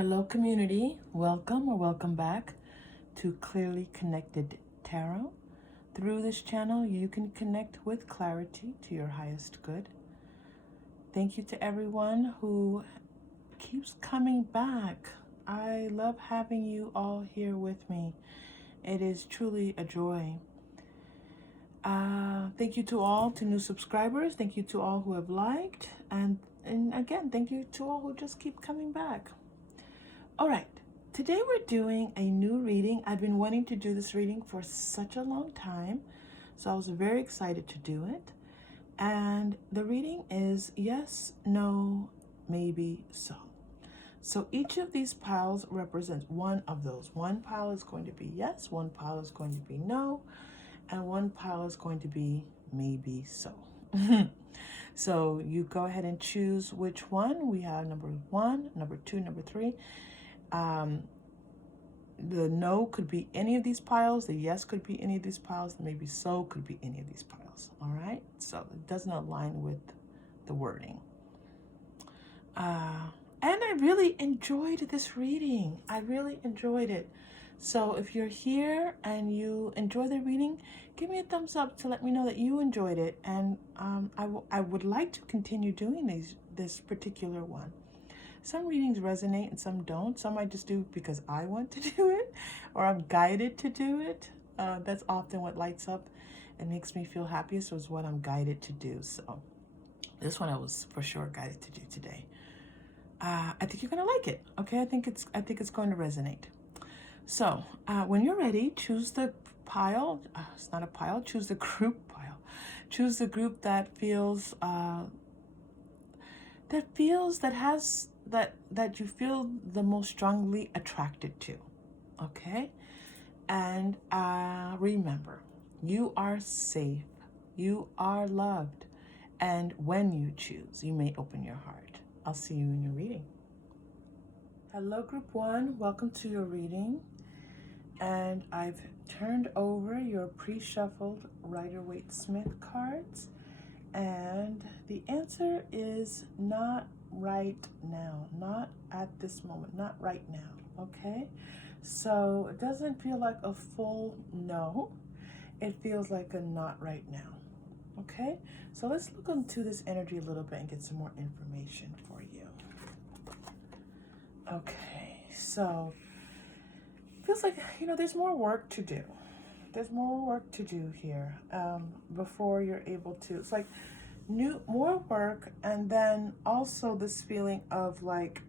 Hello, community. Welcome or welcome back to Clearly Connected Tarot. Through this channel, you can connect with clarity to your highest good. Thank you to everyone who keeps coming back. I love having you all here with me. It is truly a joy. Thank you to new subscribers. Thank you to all who have liked. And again, thank you to all who just keep coming back. All right, today we're doing a new reading. I've been wanting to do this reading for such a long time, so I was very excited to do it. And the reading is yes, no, maybe, so. So each of these piles represents one of those. One pile is going to be yes, one pile is going to be no, and one pile is going to be maybe so. So you go ahead and choose which one. We have number 1, number 2, number 3. The no could be any of these piles, the yes could be any of these piles, the maybe so could be any of these piles. All right, so it doesn't align with the wording. And I really enjoyed this reading. I really enjoyed it. So if you're here and you enjoy the reading, give me a thumbs up to let me know that you enjoyed it. And I would like to continue doing this particular one. Some readings resonate and some don't. Some I just do because I want to do it or I'm guided to do it. That's often what lights up and makes me feel happiest, was what I'm guided to do. So this one I was for sure guided to do today. I think you're gonna like it. Okay, I think it's going to resonate. So when you're ready, choose the pile. It's not a pile. Choose the group pile. Choose the group that feels that you feel the most strongly attracted to. Okay, and remember, you are safe. You are loved, and when you choose, you may open your heart. I'll see you in your reading. Hello, group 1. Welcome to your reading. And I've turned over your pre-shuffled Rider-Waite-Smith cards. And the answer is not right now. Not at this moment. Not right now. Okay? So it doesn't feel like a full no. It feels like a not right now. Okay? So let's look into this energy a little bit and get some more information for you. Okay, so feels like, there's more work to do. There's more work to do here before you're able to. It's like more work, and then also this feeling of like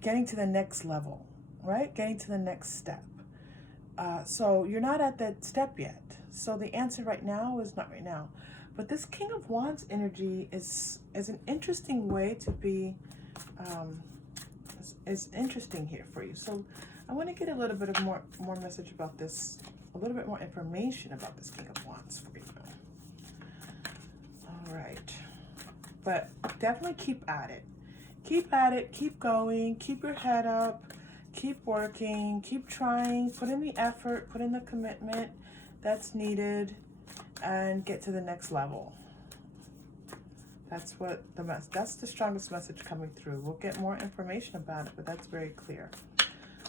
getting to the next level, right? Getting to the next step. So you're not at that step yet. So the answer right now is not right now. But this King of Wands energy is an interesting way to be, is interesting here for you. So I want to get a little bit of more message about this, a little bit more information about this King of Wands for you. All right. But definitely keep at it. Keep at it, keep going, keep your head up, keep working, keep trying, put in the effort, put in the commitment that's needed, and get to the next level. That's what that's the strongest message coming through. We'll get more information about it, but that's very clear.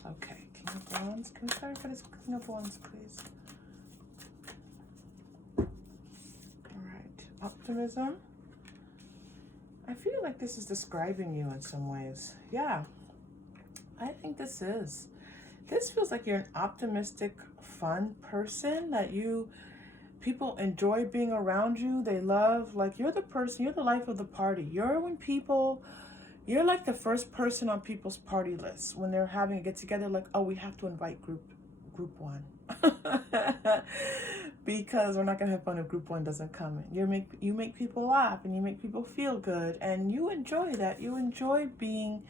Okay, King of Wands. Can we start for this King of Wands, please? All right, optimism. I feel like this is describing you in some ways. Yeah, I think this is. This feels like you're an optimistic, fun person that people enjoy being around you. They love, like, you're the person, you're the life of the party. You're like the first person on people's party lists when they're having a get together, like, oh, we have to invite group 1. Because we're not gonna have fun if group 1 doesn't come. You make people laugh and you make people feel good, and you enjoy that. You enjoy being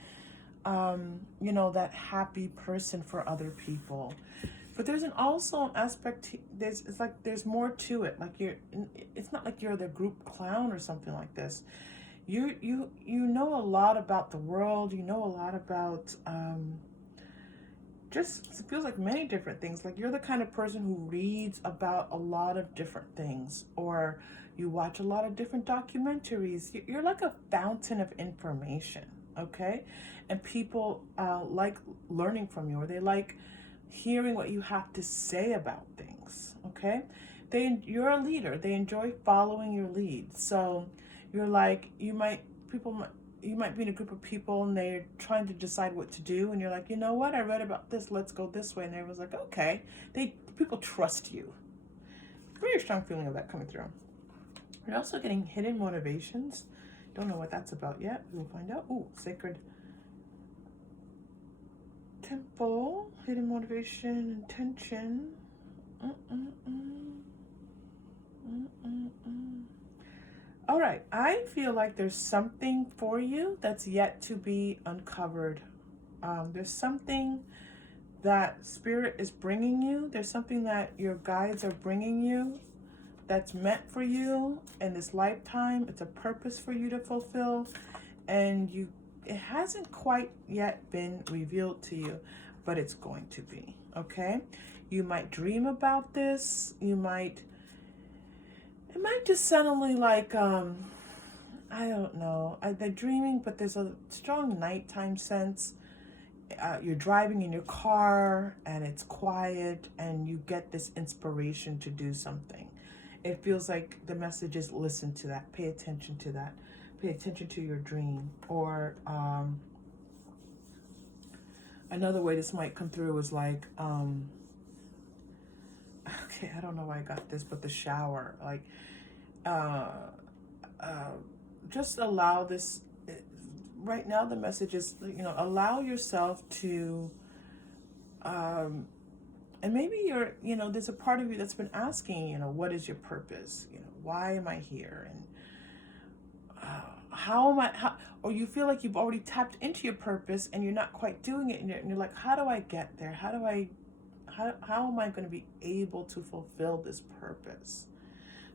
that happy person for other people. But there's also an aspect, it's like there's more to it. Like it's not like you're the group clown or something like this. You know a lot about the world. You know a lot about just, it feels like many different things. Like you're the kind of person who reads about a lot of different things, or you watch a lot of different documentaries. You're like a fountain of information. okay? And people like learning from you, or they like hearing what you have to say about things, okay? You're a leader. They enjoy following your lead. So you're like, you might be in a group of people and they're trying to decide what to do, and you're like, you know what, I read about this, let's go this way. And everyone's like, okay. People trust you. Very strong feeling of that coming through. You're also getting hidden motivations. Don't know what that's about yet. We'll find out. Ooh, sacred temple, hidden motivation, intention. All right, I feel like there's something for you that's yet to be uncovered. There's something that spirit is bringing you. There's something that your guides are bringing you that's meant for you in this lifetime. It's a purpose for you to fulfill, and it hasn't quite yet been revealed to you, but it's going to be, okay? You might dream about this. It might just suddenly like, I don't know. They're dreaming, but there's a strong nighttime sense. You're driving in your car and it's quiet and you get this inspiration to do something. It feels like the message is listen to that, pay attention to that, pay attention to your dream. Or another way this might come through is like, okay, I don't know why I got this, but the shower, like, just allow this. Right now the message is, allow yourself to, and maybe there's a part of you that's been asking, what is your purpose? Why am I here? And or you feel like you've already tapped into your purpose and you're not quite doing it. And you're like, how do I get there? How am I going to be able to fulfill this purpose?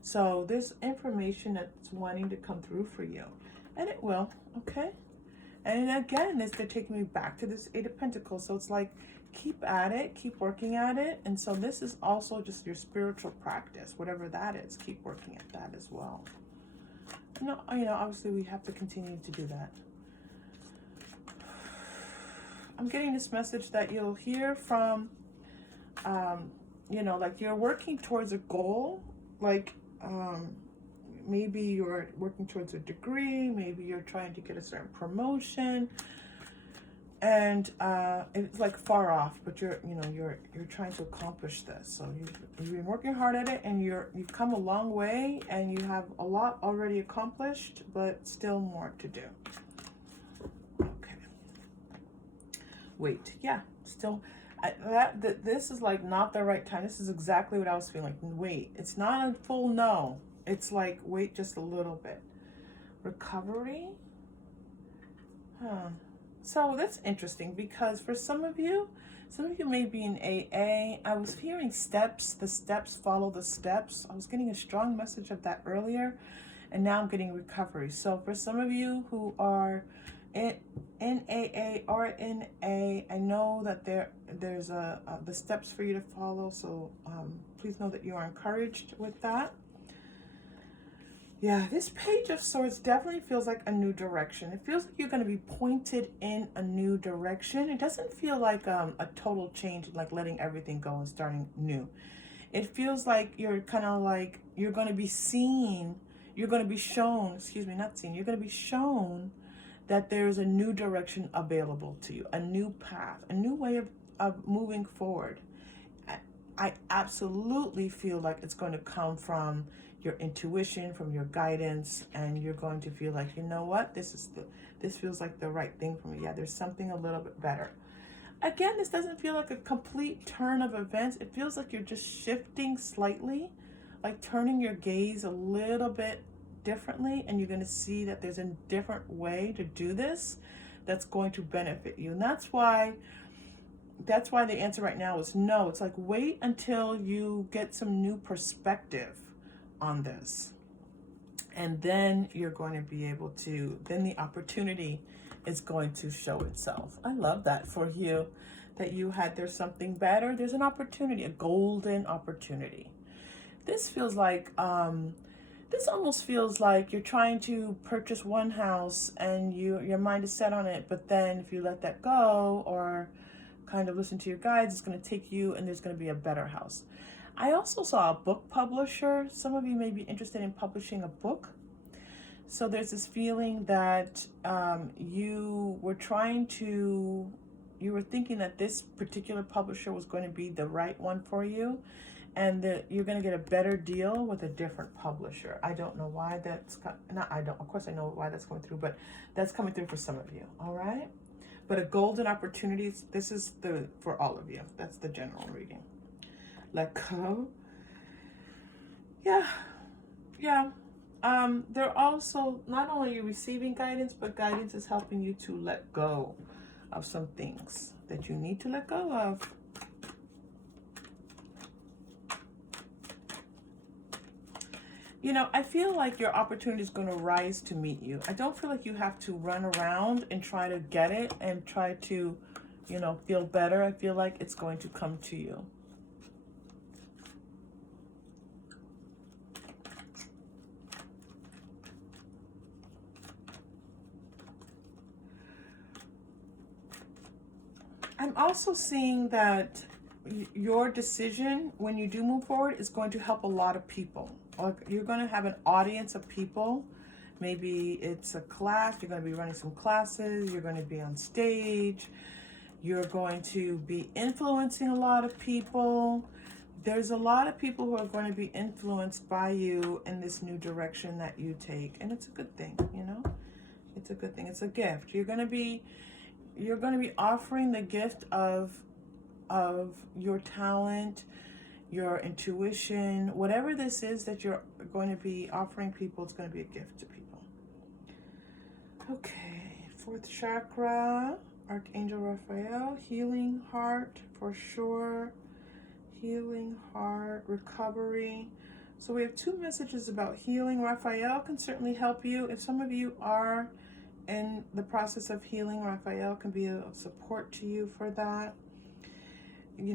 So there's information that's wanting to come through for you, and it will, okay? And again, they're taking me back to this Eight of Pentacles. So it's like, keep at it, keep working at it. And so this is also just your spiritual practice, whatever that is. Keep working at that as well. No, obviously we have to continue to do that. I'm getting this message that you'll hear from, like you're working towards a goal, like, maybe you're working towards a degree, maybe you're trying to get a certain promotion, and it's like far off, but you're trying to accomplish this. So you've been working hard at it, and you've come a long way, and you have a lot already accomplished, but still more to do. Okay. Wait, yeah, still. This is like not the right time. This is exactly what I was feeling. Wait, it's not a full no. It's like, wait just a little bit. Recovery? So that's interesting, because for some of you may be in AA. I was hearing steps. The steps follow the steps. I was getting a strong message of that earlier, and now I'm getting recovery. So for some of you who are in AA or in A, I know that there's the steps for you to follow. So please know that you are encouraged with that. Yeah, this Page of Swords definitely feels like a new direction. It feels like you're going to be pointed in a new direction. It doesn't feel like a total change, like letting everything go and starting new. It feels like you're kind of like, you're going to be seen, you're going to be shown, excuse me, not seen, you're going to be shown that there's a new direction available to you, a new path, a new way of moving forward. I absolutely feel like it's going to come from your intuition, from your guidance, and you're going to feel like, you know what, this feels like the right thing for me. Yeah, there's something a little bit better. Again, this doesn't feel like a complete turn of events. It feels like you're just shifting slightly, like turning your gaze a little bit differently, and you're going to see that there's a different way to do this that's going to benefit you. And that's why the answer right now is no. It's like, wait until you get some new perspective on this, and then you're going to be able to, then the opportunity is going to show itself. I love that for you, that there's something better. There's an opportunity, a golden opportunity. This feels like This almost feels like you're trying to purchase one house and your mind is set on it, but then if you let that go or kind of listen to your guides, it's going to take you and there's going to be a better house. I also saw a book publisher. Some of you may be interested in publishing a book. So there's this feeling that you were thinking that this particular publisher was going to be the right one for you, and that you're going to get a better deal with a different publisher. I don't know why of course I know why that's going through, but that's coming through for some of you, all right? But a golden opportunity, this is for all of you. That's the general reading. Let go. Yeah. They're also, not only are you receiving guidance, but guidance is helping you to let go of some things that you need to let go of. You know, I feel like your opportunity is going to rise to meet you. I don't feel like you have to run around and try to get it and try to, feel better. I feel like it's going to come to you. I'm also seeing that your decision when you do move forward is going to help a lot of people. Like, you're going to have an audience of people. Maybe it's a class, you're going to be running some classes, you're going to be on stage, you're going to be influencing a lot of people. There's a lot of people who are going to be influenced by you in this new direction that you take. And it's a good thing, It's a good thing. It's a gift. You're going to be offering the gift of your talent, your intuition, whatever this is that you're going to be offering people, it's going to be a gift to people. Okay, 4th chakra, Archangel Raphael, healing heart for sure. Healing heart, recovery. So we have 2 messages about healing. Raphael can certainly help you. If some of you are in the process of healing, Raphael can be of support to you for that.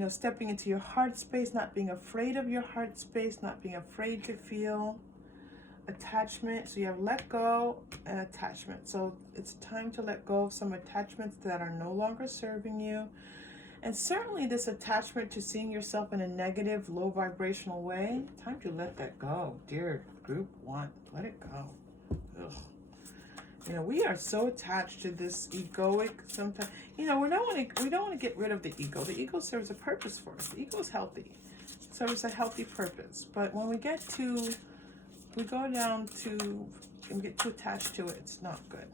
Stepping into your heart space, not being afraid of your heart space, not being afraid to feel attachment. So you have let go and attachment. So it's time to let go of some attachments that are no longer serving you. And certainly this attachment to seeing yourself in a negative, low vibrational way, time to let that go. Dear group 1, let it go. Ugh. We are so attached to this egoic sometimes. We don't want to get rid of the ego. The ego serves a purpose for us. The ego is healthy. It serves a healthy purpose. But when we get too attached to it, it's not good.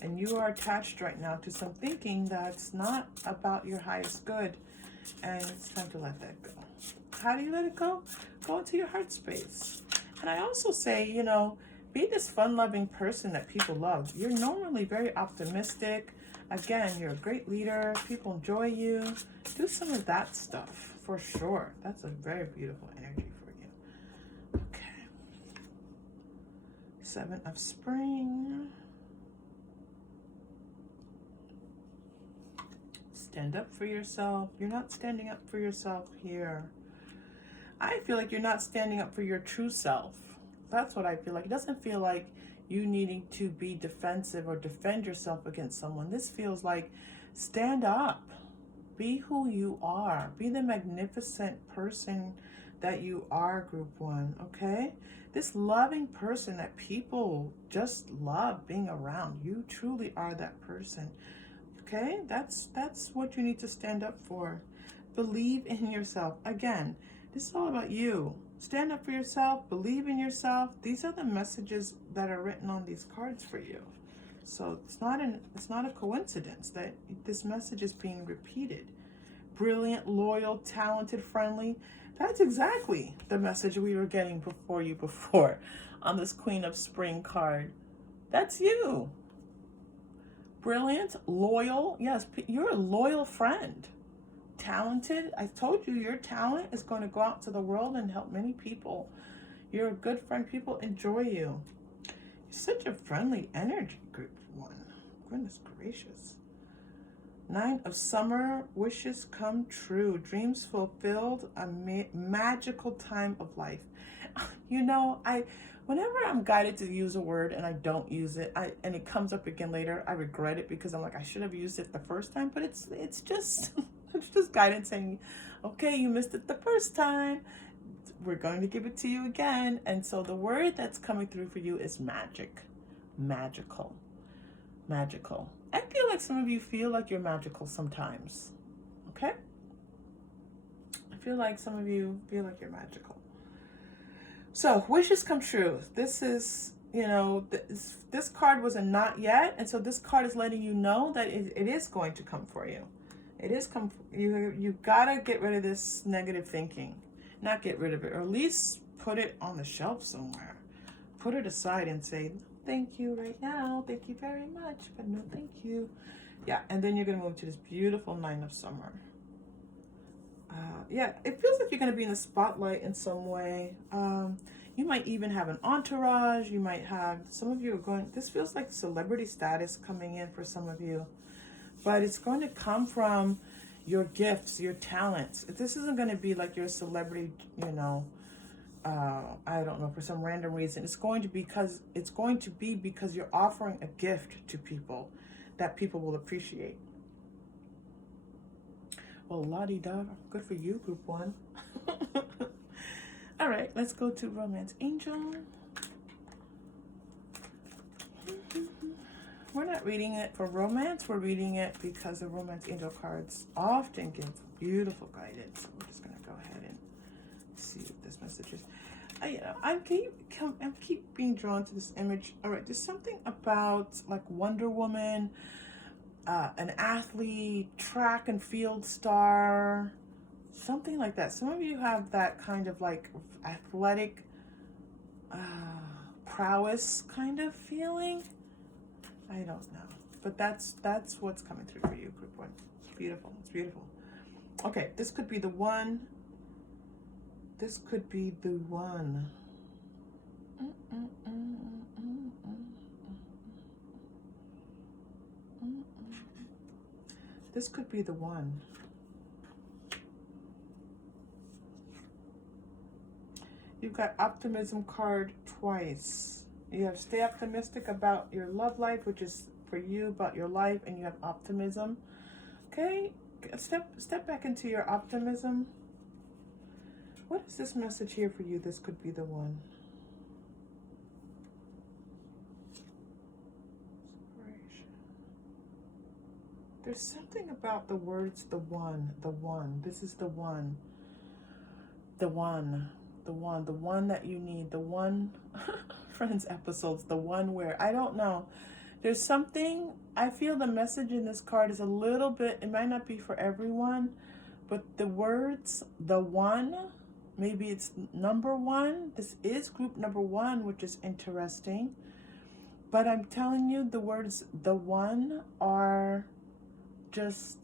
And you are attached right now to some thinking that's not about your highest good. And it's time to let that go. How do you let it go? Go into your heart space. And I also say, be this fun-loving person that people love. You're normally very optimistic. Again, you're a great leader. People enjoy you. Do some of that stuff for sure. That's a very beautiful energy for you. Okay. 7 of Spring. Stand up for yourself. You're not standing up for yourself here. I feel like you're not standing up for your true self. That's what I feel like. It doesn't feel like you needing to be defensive or defend yourself against someone. This feels like stand up. Be who you are. Be the magnificent person that you are, group 1, okay? This loving person that people just love being around. You truly are that person, okay? That's what you need to stand up for. Believe in yourself. Again, this is all about you. Stand up for yourself, believe in yourself. These are the messages that are written on these cards for you. So it's not a coincidence that this message is being repeated. Brilliant, loyal, talented, friendly. That's exactly the message we were getting before on this Queen of Spring card. That's you. Brilliant, loyal. Yes, you're a loyal friend. Talented. I told you your talent is going to go out to the world and help many people. You're a good friend. People enjoy you. You're such a friendly energy, group 1. Goodness gracious. 9 of Summer. Wishes come true. Dreams fulfilled. A magical time of life. You know, whenever I'm guided to use a word and I don't use it, and it comes up again later, I regret it because I'm like, I should have used it the first time, but it's just it's just guidance saying, okay, you missed it the first time. We're going to give it to you again. And so the word that's coming through for you is magic. Magical. Magical. I feel like some of you feel like you're magical sometimes. Okay? I feel like some of you feel like you're magical. So, wishes come true. This is, you know, this card was a not yet. And so this card is letting you know that it is going to come for you. It is you gotta get rid of this negative thinking. Not get rid of it, or at least put it on the shelf somewhere. Put it aside and say, thank you right now. Thank you very much, but no thank you. Yeah, and then you're gonna move to this beautiful 9 of Summer. Yeah, it feels like you're going to be in the spotlight in some way. You might even have an entourage. You might have, some of you are going, this feels like celebrity status coming in for some of you. But it's going to come from your gifts, your talents. This isn't going to be like you're a celebrity, you know, I don't know, for some random reason. It's going to be because you're offering a gift to people that people will appreciate. Well, la-di-da, good for you, group 1. All right, let's go to Romance Angel. We're not reading it for romance. We're reading it because the Romance Angel cards often give beautiful guidance. So we're just going to go ahead and see what this message is. I keep being drawn to this image. All right, there's something about like Wonder Woman, an athlete, track and field star, something like that. Some of you have that kind of like athletic prowess kind of feeling. I don't know, but that's what's coming through for you, group 1. It's beautiful. It's beautiful. Okay, this could be the one. This could be the one. This could be the one. You've got optimism card twice. You have stay optimistic about your love life, which is for you about your life, and you have optimism. Okay, step back into your optimism. What is this message here for you? This could be the one. There's something about the words the one. This is the one. The one that you need. The one, Friends episodes, the one where, I don't know. There's something, I feel the message in this card is a little bit, it might not be for everyone, but the words, the one, maybe it's number 1. This is group number 1, which is interesting. But I'm telling you, the words, the one, are just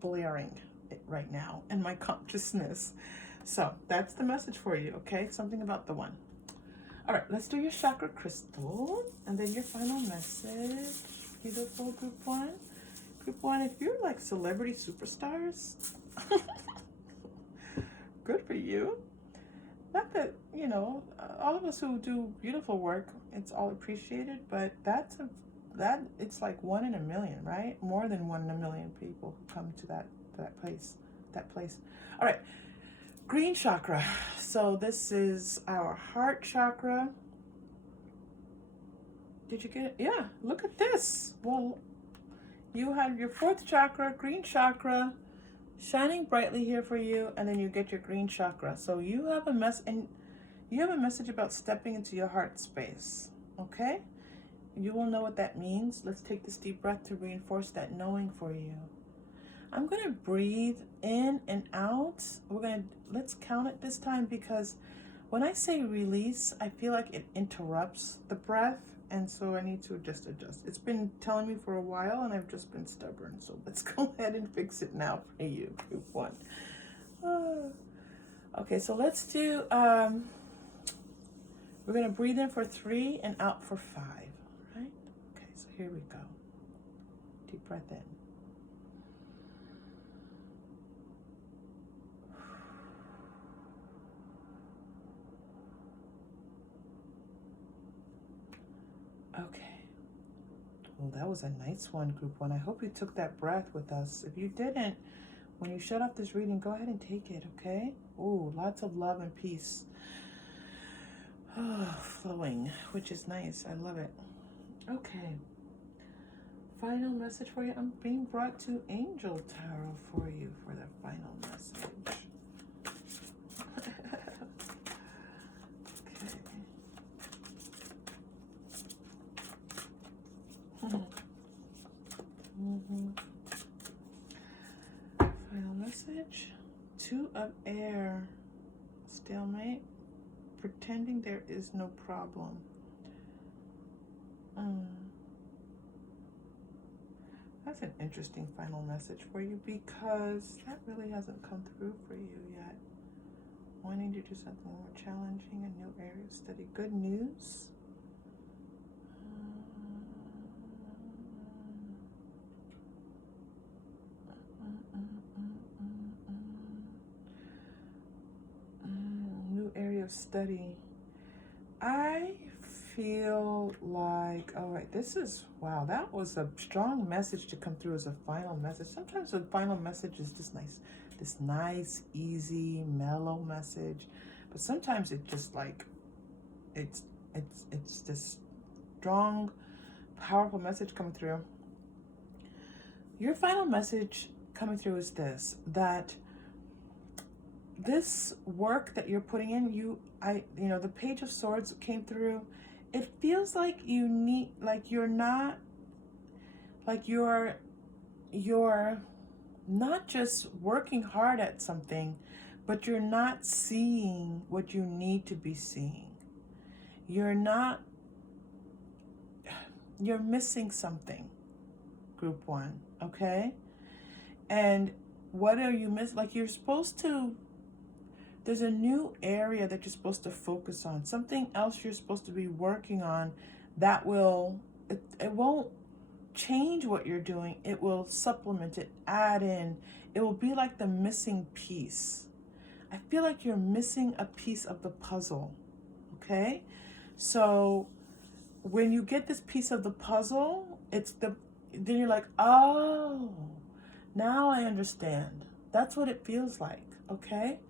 blaring right now in my consciousness. So that's the message for you, okay? Something about the one. All right, let's do your chakra crystal and then your final message. Beautiful, group 1. Group 1, if you're like celebrity superstars, good for you. Not that, you know, all of us who do beautiful work, it's all appreciated, but it's like 1 in a million, right? More than 1 in a million people who come to that place. All right, green chakra. So this is our heart chakra. Did you get it? Yeah, look at this. Well, you have your 4th chakra, green chakra, shining brightly here for you, and then you get your green chakra. So you have a message about stepping into your heart space, okay? You will know what that means. Let's take this deep breath to reinforce that knowing for you. I'm going to breathe in and out. Let's count it this time, because when I say release, I feel like it interrupts the breath, and so I need to just adjust. It's been telling me for a while, and I've just been stubborn. So let's go ahead and fix it now for you, group 1. Okay, so let's do, we're going to breathe in for 3 and out for 5, right? Okay, so here we go. Deep breath in. Oh, that was a nice one, group one. I hope you took that breath with us. If you didn't, when you shut off this reading, go ahead and take it, okay? Ooh, lots of love and peace. Oh, flowing, which is nice. I love it. Okay. Final message for you. I'm being brought to Angel Tarot for you for the final message. Final message. Two of air. Stalemate. Pretending there is no problem. That's an interesting final message for you because that really hasn't come through for you yet. Wanting to do something more challenging, a new area of study. Good news. New area of study. I feel like, all right, this is, wow, that was a strong message to come through as a final message. Sometimes the final message is just nice, this nice, easy, mellow message. But sometimes it's just like, it's this strong, powerful message coming through. Your final message coming through is this, that this work that you're putting in, you know, the Page of Swords came through. It feels like you need, like you're not just working hard at something, but you're not seeing what you need to be seeing. You're missing something, group one, okay? And what are you missing? Like you're supposed to, there's a new area that you're supposed to focus on, something else you're supposed to be working on that will, it won't change what you're doing. It will supplement it, add in. It will be like the missing piece. I feel like you're missing a piece of the puzzle, okay? So when you get this piece of the puzzle, then you're like, oh, now I understand. That's what it feels like, okay?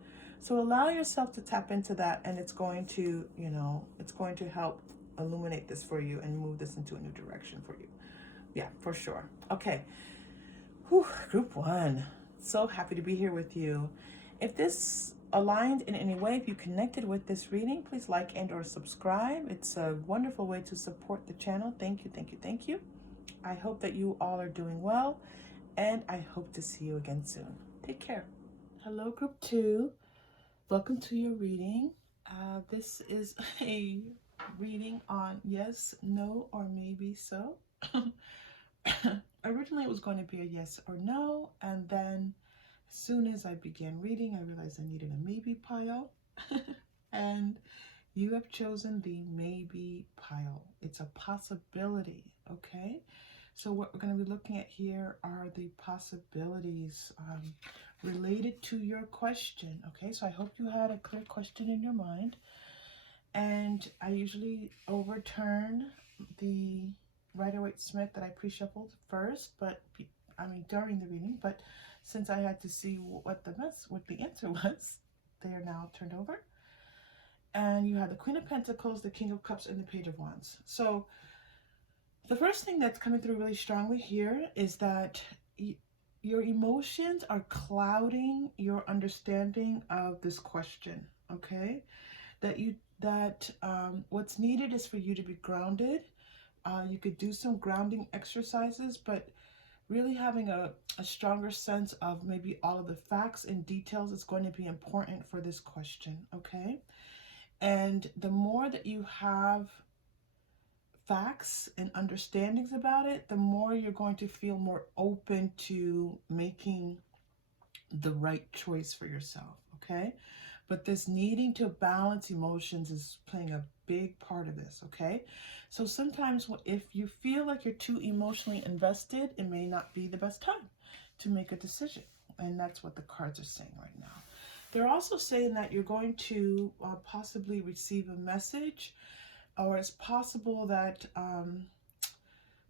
So allow yourself to tap into that, and it's going to, you know, it's going to help illuminate this for you and move this into a new direction for you. Yeah, for sure. Okay. Whew, group one. So happy to be here with you. If this aligned in any way, if you connected with this reading, please like and or subscribe. It's a wonderful way to support the channel. Thank you, thank you, thank you. I hope that you all are doing well, and I hope to see you again soon. Take care. Hello, group two. Welcome to your reading. This is a reading on yes, no, or maybe so. Originally, it was going to be a yes or no, and then as soon as I began reading, I realized I needed a maybe pile. And you have chosen the maybe pile. It's a possibility, okay? So what we're going to be looking at here are the possibilities related to your question, okay? So I hope you had a clear question in your mind. And I usually overturn the Rider-Waite-Smith that I pre-shuffled first, but during the reading, but since I had to see what the answer was, they are now turned over. And you have the Queen of Pentacles, the King of Cups, and the Page of Wands. So the first thing that's coming through really strongly here is that your emotions are clouding your understanding of this question, okay? What's needed is for you to be grounded. You could do some grounding exercises, but really having a stronger sense of maybe all of the facts and details is going to be important for this question, okay? And the more that you have facts and understandings about it, the more you're going to feel more open to making the right choice for yourself, okay? But this needing to balance emotions is playing a big part of this, okay? So sometimes if you feel like you're too emotionally invested, it may not be the best time to make a decision. And that's what the cards are saying right now. They're also saying that you're going to possibly receive a message, or it's possible that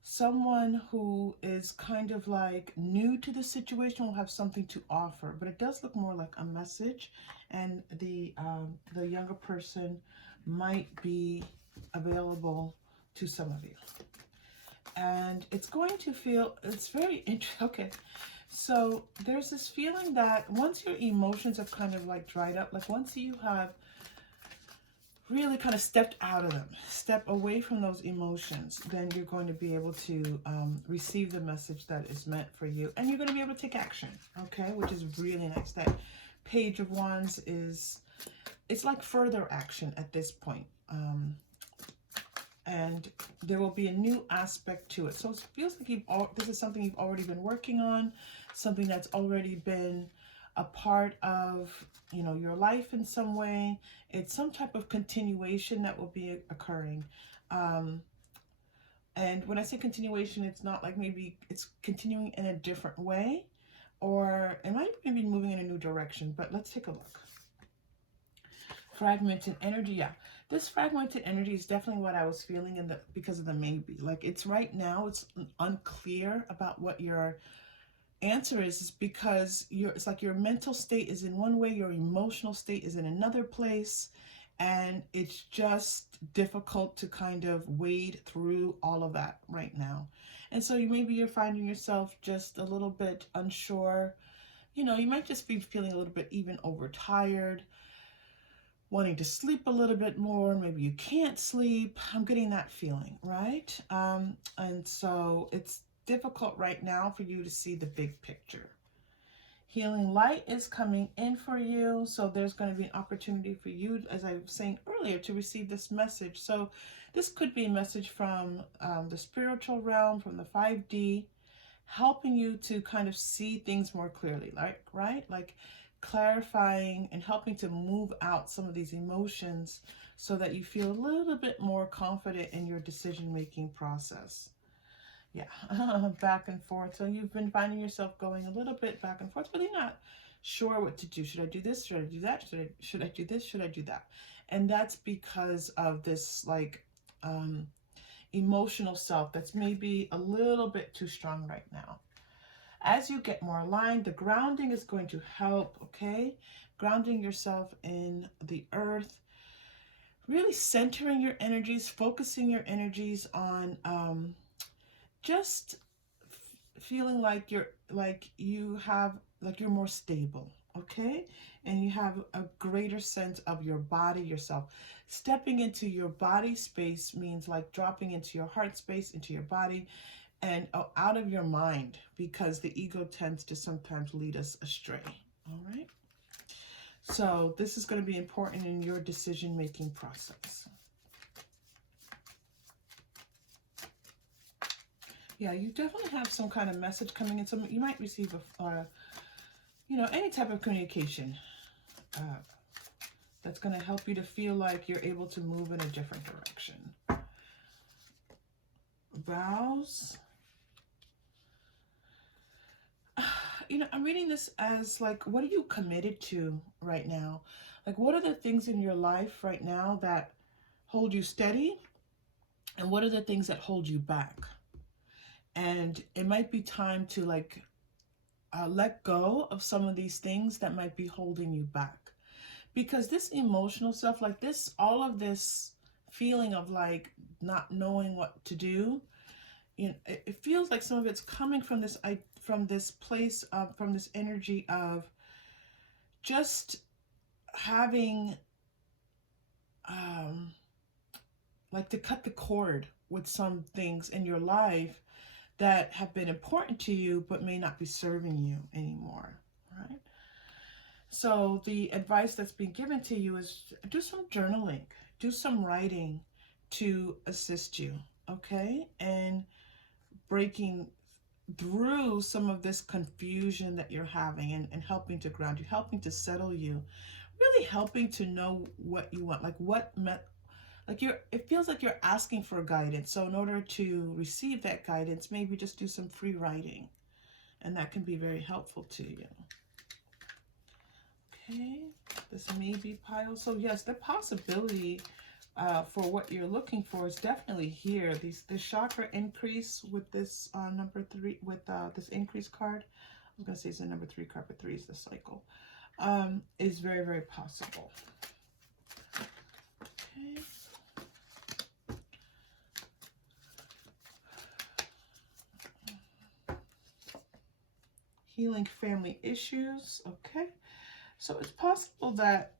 someone who is kind of like new to the situation will have something to offer, but it does look more like a message, and the younger person might be available to some of you. And it's going to feel, it's very interesting. Okay, so there's this feeling that once your emotions have kind of like dried up, like once you have really kind of stepped out of them, step away from those emotions, then you're going to be able to receive the message that is meant for you, and you're going to be able to take action, okay, which is really nice. That Page of Wands is, it's like further action at this point. And there will be a new aspect to it. So it feels like this is something you've already been working on, something that's already been a part of, you know, your life in some way. It's some type of continuation that will be occurring. And when I say continuation, it's not like maybe it's continuing in a different way, or it might be moving in a new direction, but let's take a look. Fragmented energy, yeah. This fragmented energy is definitely what I was feeling because of the maybe. Like it's right now, it's unclear about what your answer is because it's like your mental state is in one way, your emotional state is in another place, and it's just difficult to kind of wade through all of that right now. And so maybe you're finding yourself just a little bit unsure. You know, you might just be feeling a little bit even overtired, wanting to sleep a little bit more. Maybe you can't sleep. I'm getting that feeling, right? And so it's difficult right now for you to see the big picture. Healing light is coming in for you. So there's going to be an opportunity for you, as I was saying earlier, to receive this message. So this could be a message from the spiritual realm, from the 5D, helping you to kind of see things more clearly, right? Like clarifying and helping to move out some of these emotions so that you feel a little bit more confident in your decision-making process. Yeah, back and forth. So you've been finding yourself going a little bit back and forth, really not sure what to do. Should I do this? Should I do that? Should I do this? Should I do that? And that's because of this like emotional self that's maybe a little bit too strong right now. As you get more aligned, the grounding is going to help, okay? Grounding yourself in the earth, really centering your energies, focusing your energies on just feeling like you're more stable, okay? And you have a greater sense of your body, yourself. Stepping into your body space means like dropping into your heart space, into your body, and out of your mind, because the ego tends to sometimes lead us astray. All right. So this is going to be important in your decision-making process. Yeah, you definitely have some kind of message coming in. You might receive any type of communication that's going to help you to feel like you're able to move in a different direction. Vows. I'm reading this as like, what are you committed to right now? Like, what are the things in your life right now that hold you steady? And what are the things that hold you back? And it might be time to like let go of some of these things that might be holding you back. Because this emotional stuff, like this, all of this feeling of like not knowing what to do, it feels like some of it's coming from this place of, from this energy of just having like to cut the cord with some things in your life that have been important to you but may not be serving you anymore, right? So the advice that's being given to you is do some journaling, do some writing to assist you, okay? And breaking through some of this confusion that you're having, and helping to ground you, helping to settle you, really helping to know what you want, it feels like you're asking for guidance. So in order to receive that guidance, maybe just do some free writing, and that can be very helpful to you. Okay, this maybe pile. So yes, the possibility for what you're looking for is definitely here. This chakra increase with this number 3, with this increase card. I was going to say it's the number 3 card, but 3 is the cycle. Is very, very possible. Okay. Healing family issues. Okay. So it's possible that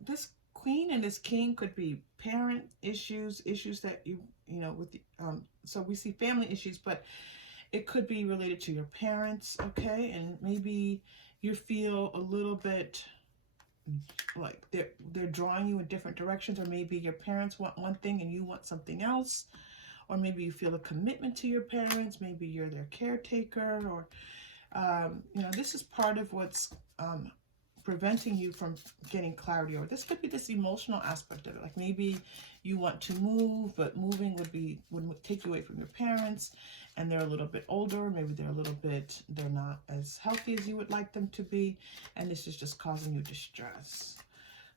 this queen and this king could be parent issues that with so we see family issues, but it could be related to your parents, okay? And maybe you feel a little bit like they're drawing you in different directions, or maybe your parents want one thing and you want something else, or maybe you feel a commitment to your parents, maybe you're their caretaker, or this is part of what's preventing you from getting clarity. Or this could be this emotional aspect of it, like maybe you want to move, but moving would take you away from your parents, and they're a little bit older, maybe they're not as healthy as you would like them to be, and this is just causing you distress.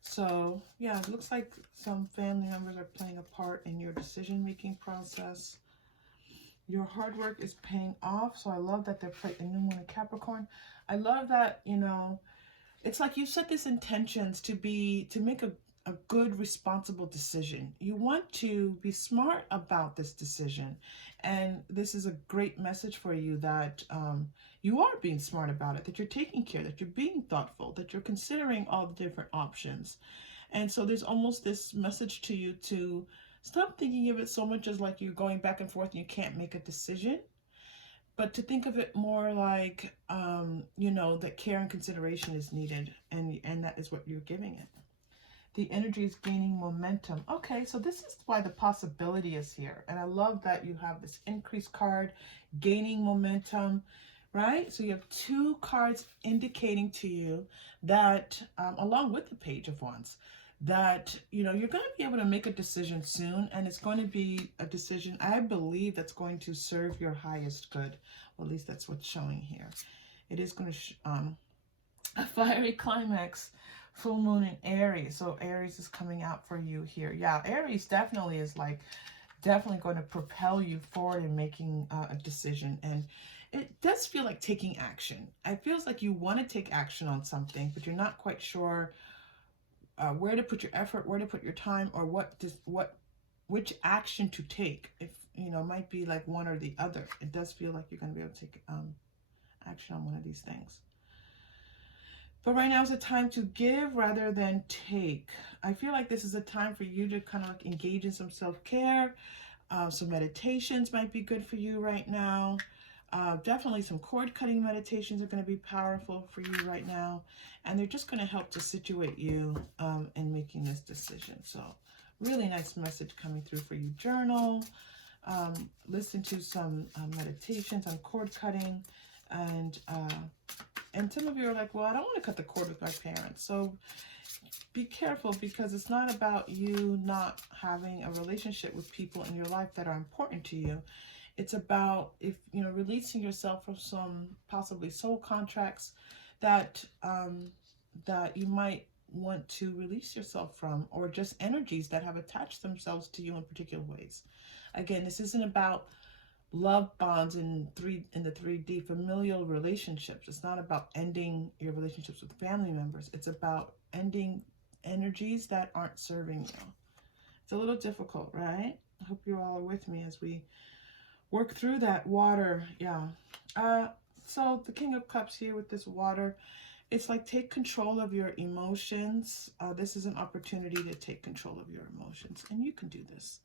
So yeah, it looks like some family members are playing a part in your decision-making process. Your hard work is paying off. So I love that they're playing the new moon in Capricorn. I love that, it's like you set these intentions to make a good, responsible decision. You want to be smart about this decision. And this is a great message for you that you are being smart about it, that you're taking care, that you're being thoughtful, that you're considering all the different options. And so there's almost this message to you to stop thinking of it so much as like you're going back and forth and you can't make a decision, but to think of it more like, that care and consideration is needed, and that is what you're giving it. The energy is gaining momentum. Okay, so this is why the possibility is here. And I love that you have this increased card, gaining momentum, right? So you have 2 cards indicating to you that, along with the Page of Wands, that you're going to be able to make a decision soon, and it's going to be a decision, I believe, that's going to serve your highest good. Well, at least that's what's showing here. It is going to a fiery climax, full moon in Aries. So Aries is coming out for you here. Yeah, Aries definitely is definitely going to propel you forward in making a decision, and it does feel like taking action. It feels like you want to take action on something, but you're not quite sure where to put your effort, where to put your time, or which action to take. If might be like one or the other. It does feel like you're going to be able to take action on one of these things. But right now is a time to give rather than take. I feel like this is a time for you to kind of like engage in some self-care. Some meditations might be good for you right now. Definitely some cord cutting meditations are going to be powerful for you right now. And they're just going to help to situate you in making this decision. So really nice message coming through for you. Journal, listen to some meditations on cord cutting. And some of you are like, well, I don't want to cut the cord with my parents. So be careful, because it's not about you not having a relationship with people in your life that are important to you. It's about releasing yourself from some possibly soul contracts that that you might want to release yourself from, or just energies that have attached themselves to you in particular ways. Again, this isn't about love bonds in the 3D familial relationships. It's not about ending your relationships with family members. It's about ending energies that aren't serving you. It's a little difficult, right? I hope you all are with me as we work through that. Water, yeah. So the King of Cups here with this water, it's like take control of your emotions. This is an opportunity to take control of your emotions, and you can do this.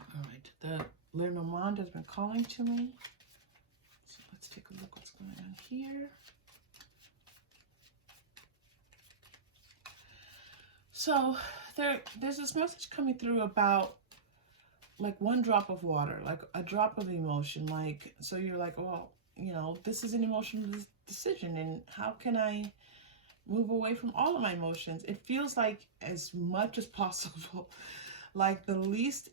All right, the Lenormand has been calling to me. So let's take a look what's going on here. So there's this message coming through about like one drop of water, like a drop of emotion. Like, so you're like, well, this is an emotional decision, and how can I move away from all of my emotions? It feels like as much as possible, like the least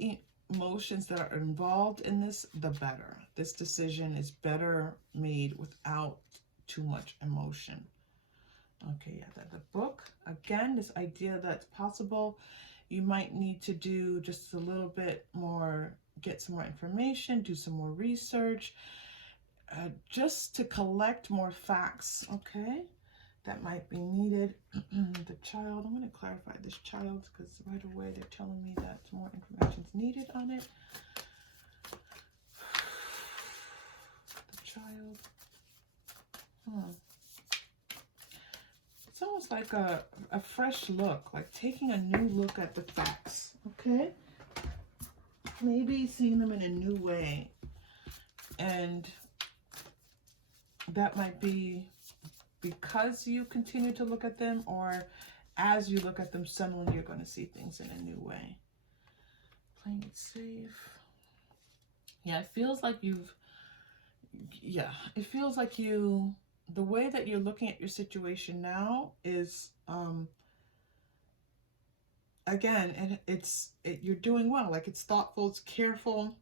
emotions that are involved in this, the better. This decision is better made without too much emotion. Okay, yeah, the book. Again, this idea that it's possible. You might need to do just a little bit more, get some more information, do some more research, just to collect more facts, okay? That might be needed. The child, I'm going to clarify this child because right away they're telling me that more information is needed on it. The child. It's almost like a fresh look, like taking a new look at the facts, okay? Maybe seeing them in a new way. And that might be because you continue to look at them, or as you look at them, suddenly you're going to see things in a new way. Playing it safe. Yeah, it feels like it feels like the way that you're looking at your situation now is, again, you're doing well. Like, it's thoughtful, it's careful,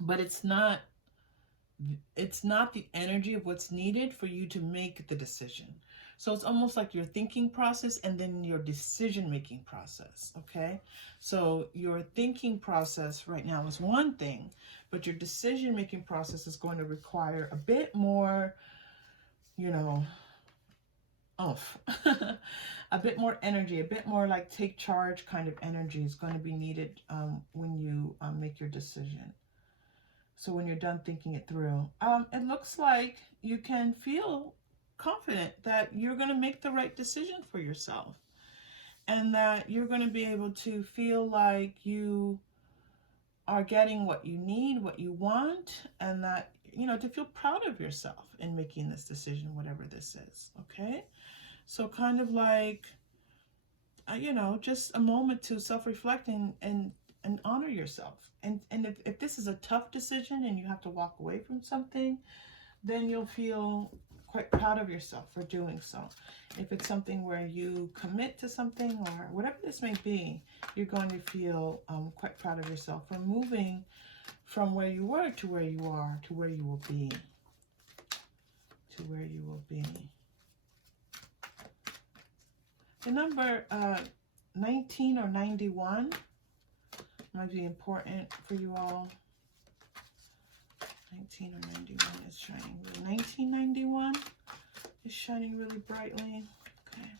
but it's not the energy of what's needed for you to make the decision. So it's almost like your thinking process and then your decision-making process, okay? So your thinking process right now is one thing, but your decision-making process is going to require a bit more, oomph. A bit more energy, a bit more like take charge kind of energy is going to be needed when you make your decision. So when you're done thinking it through, it looks like you can feel confident that you're going to make the right decision for yourself, and that you're going to be able to feel like you are getting what you need, what you want, and that, to feel proud of yourself in making this decision, whatever this is, okay? So kind of like, just a moment to self-reflect and honor yourself. And if this is a tough decision and you have to walk away from something, then you'll feel quite proud of yourself for doing so. If it's something where you commit to something or whatever this may be, you're going to feel quite proud of yourself for moving from where you were to where you are, to where you will be. To where you will be. The number 19 or 91 might be important for you all. 19 or 91 is shining. 1991 is shining really brightly. Okay.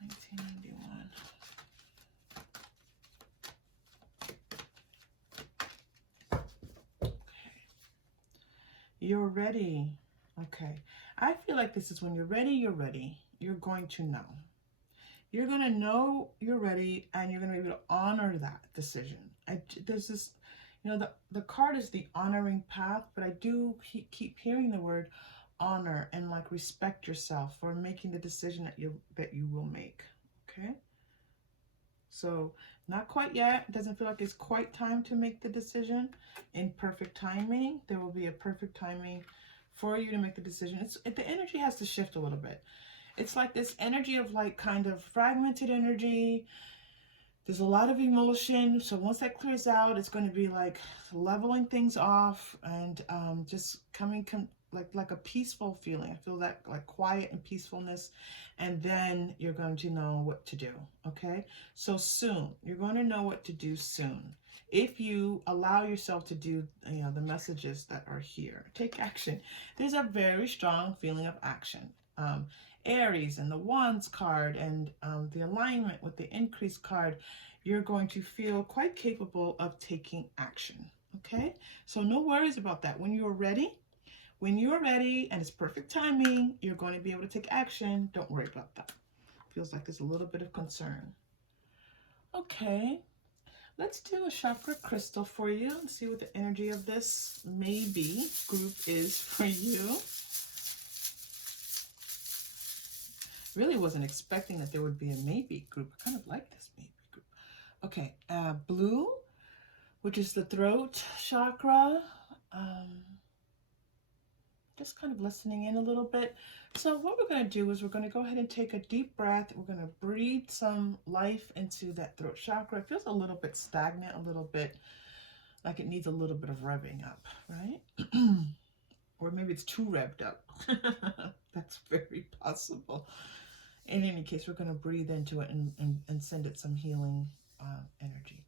1991. Okay. You're ready. Okay. I feel like this is when you're ready, you're ready. You're going to know. You're going to know you're ready, and you're going to be able to honor that decision. There's this, the card is the honoring path, but I do keep hearing the word honor and like respect yourself for making the decision that you will make. Okay. So not quite yet. It doesn't feel like it's quite time to make the decision in perfect timing. There will be a perfect timing for you to make the decision. The energy has to shift a little bit. It's like this energy of like kind of fragmented energy. There's a lot of emotion. So once that clears out, it's going to be like leveling things off and just coming like a peaceful feeling. I feel that like quiet and peacefulness. And then you're going to know what to do. Okay. So soon, you're going to know what to do soon. If you allow yourself to do, the messages that are here, take action. There's a very strong feeling of action. Aries and the Wands card and the alignment with the increase card, you're going to feel quite capable of taking action. Okay, so no worries about that. When you're ready and it's perfect timing, you're going to be able to take action. Don't worry about that. Feels like there's a little bit of concern. Okay, let's do a chakra crystal for you and see what the energy of this maybe group is for you. Really wasn't expecting that there would be a maybe group. I kind of like this maybe group. Okay, blue, which is the throat chakra. Just kind of listening in a little bit. So what we're going to do is we're going to go ahead and take a deep breath. We're going to breathe some life into that throat chakra. It feels a little bit stagnant, a little bit like it needs a little bit of revving up, right? or maybe it's too revved up. That's very possible. In any case, we're going to breathe into it and send it some healing energy.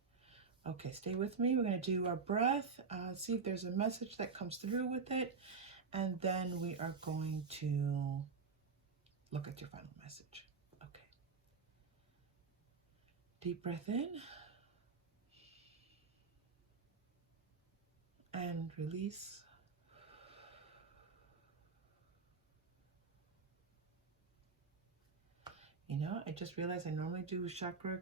Okay, stay with me. We're going to do our breath, see if there's a message that comes through with it, and then we are going to look at your final message. Okay. Deep breath in and release. You know, I just realized I normally do chakra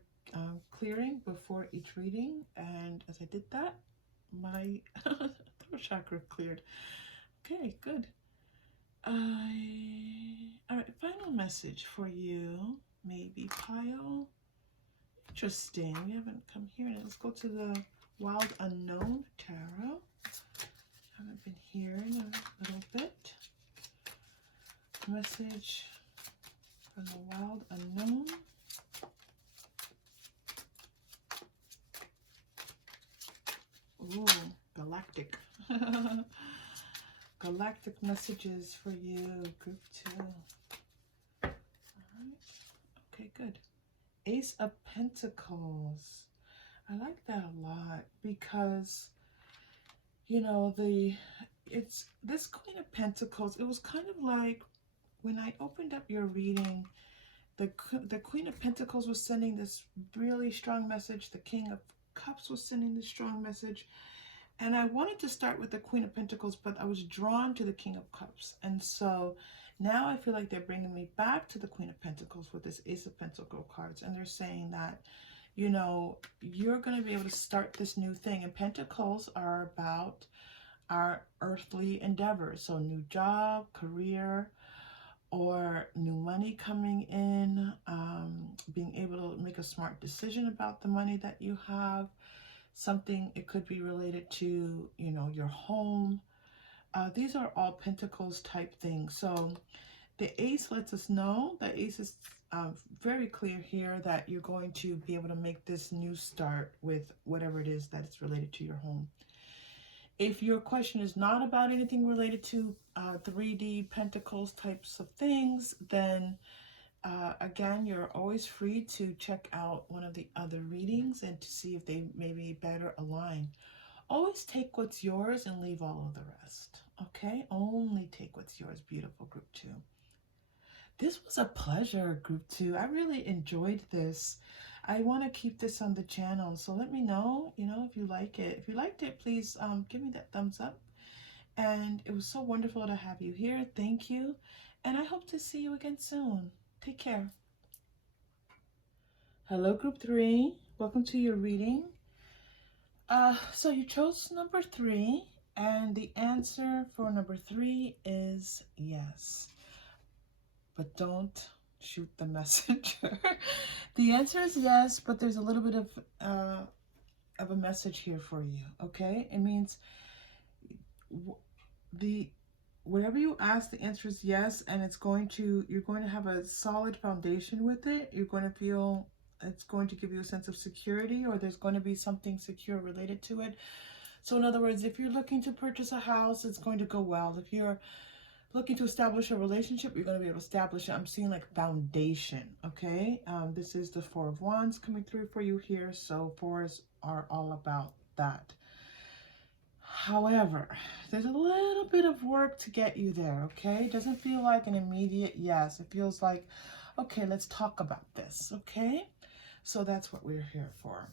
clearing before each reading, and as I did that, my throat chakra cleared. Okay, good. All right, final message for you, maybe pile. Interesting. We haven't come here. Let's go to the Wild Unknown Tarot. Haven't been here in a little bit. Message from the Wild Unknown. Ooh, galactic. Galactic messages for you, group 2. All right. Okay, good. Ace of Pentacles. I like that a lot because, you know, it's this Queen of Pentacles. It was kind of like when I opened up your reading, the Queen of Pentacles was sending this really strong message. The King of Cups was sending this strong message. And I wanted to start with the Queen of Pentacles, but I was drawn to the King of Cups. And so now I feel like they're bringing me back to the Queen of Pentacles with this Ace of Pentacles cards. And they're saying that, you know, you're going to be able to start this new thing. And Pentacles are about our earthly endeavors. So new job, career, or new money coming in, being able to make a smart decision about the money that you have. Something, it could be related to, you know, your home. These are all Pentacles type things. So the Ace lets us know, the Ace is very clear here that you're going to be able to make this new start with whatever it is that is related to your home. If your question is not about anything related to 3D Pentacles types of things, then again, you're always free to check out one of the other readings and to see if they maybe better align. Always take what's yours and leave all of the rest. Okay? Only take what's yours, beautiful group 2. This was a pleasure, group 2. I really enjoyed this. I want to keep this on the channel, so let me know, you know, if you like it. If you liked it, please give me that thumbs up. And it was so wonderful to have you here. Thank you. And I hope to see you again soon. Take care. Hello, group 3. Welcome to your reading. So you chose number 3, and the answer for number 3 is yes. But don't shoot the messenger. The answer is yes, but there's a little bit of a message here for you. Okay, it means whatever you ask, the answer is yes, and you're going to have a solid foundation with it. You're going to feel it's going to give you a sense of security, or there's going to be something secure related to it. So in other words, if you're looking to purchase a house, it's going to go well. If you're looking to establish a relationship, you're going to be able to establish it. I'm seeing like foundation, okay? This is the 4 of Wands coming through for you here, so 4s are all about that. However, there's a little bit of work to get you there, okay? It doesn't feel like an immediate yes. It feels like, okay, let's talk about this, okay? So that's what we're here for.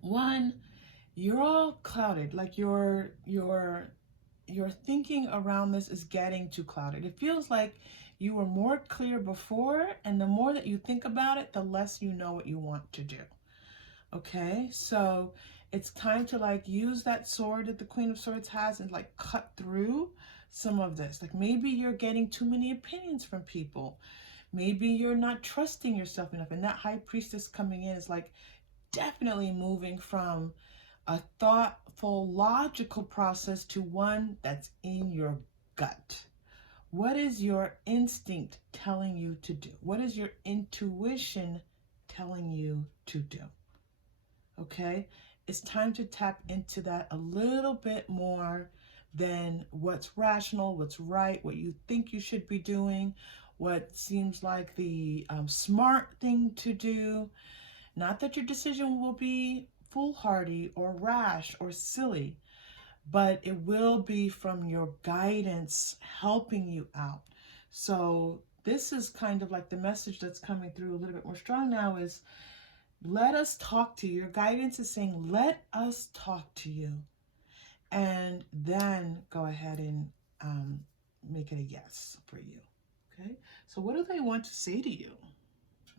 1, you're all clouded, like your thinking around this is getting too clouded. It feels like you were more clear before, and the more that you think about it, the less you know what you want to do. Okay, so it's time to like use that sword that the Queen of Swords has and like cut through some of this. Like maybe you're getting too many opinions from people. Maybe you're not trusting yourself enough. And that High Priestess coming in is like definitely moving from a thoughtful, logical process to one that's in your gut. What is your instinct telling you to do? What is your intuition telling you to do? Okay, it's time to tap into that a little bit more than what's rational, what's right, what you think you should be doing, what seems like the smart thing to do. Not that your decision will be foolhardy or rash or silly, but it will be from your guidance helping you out. So this is kind of like the message that's coming through a little bit more strong now is, let us talk to you. Your guidance is saying, let us talk to you. And then go ahead and make it a yes for you. Okay. So what do they want to say to you?